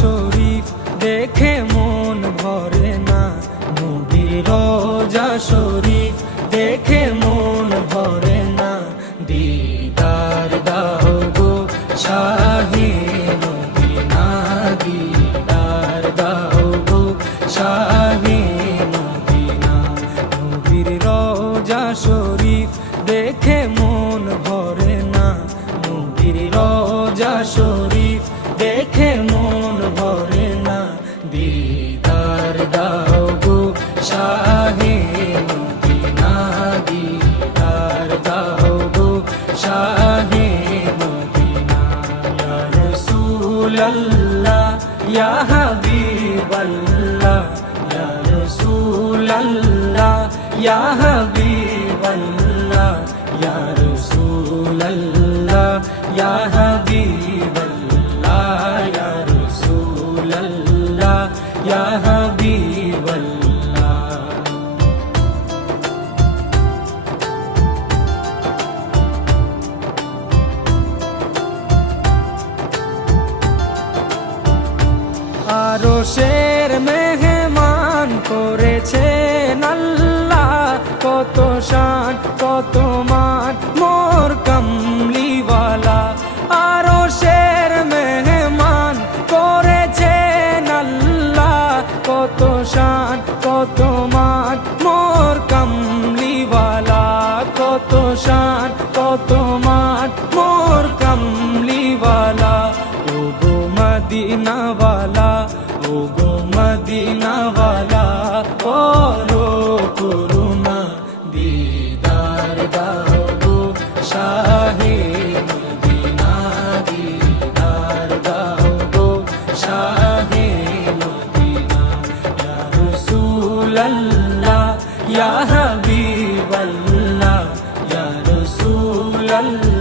শরীফ দেখে মন ভরে না, নবীর রোজা শরীফ দেখে মন ভরে না। দিদার দাও গো শাহে মদিনা, দিদার দাও গো শাহে মদিনা। নবীর রোজা শরীফ দেখে মন ভরে না, নবীর রোজা শরীফ দেখে মন ভরে না। দিদার দাও গো শাহে মদিনা, দিদার দাও গো শাহে মদিনা। ইয়া রাসূলাল্লাহ ইয়া হাবিবাল্লাহ, ইয়া রাসূলাল্লাহ ইয়া হাবিবাল্লাহ, ইয়া রাসূলাল্লাহ ইয়া হাবিবাল্লাহ, ইয়া রাসূলাল্লাহ ইয়া হাবিবাল্লাহ। আরশের মেহমান করেছেন আল্লাহ, কত শান কত মান মোর কামলিওয়ালা। আরশের মেহমান করেছেন আল্লাহ, কত শান কত মান মোর কামলিওয়ালা, কত শান কত মান মোর কামলিওয়ালা। ও গো মদিনাওয়ালা, ও গো মদিনাওয়ালা, করো করুণা, দিদার দাও গো শাহে মদিনা, দিদার দাও গো শাহে মদিনা। ইয়া রাসূলাল্লাহ ইয়া হাবিবাল্লাহ, ইয়া রাসূলাল্লাহ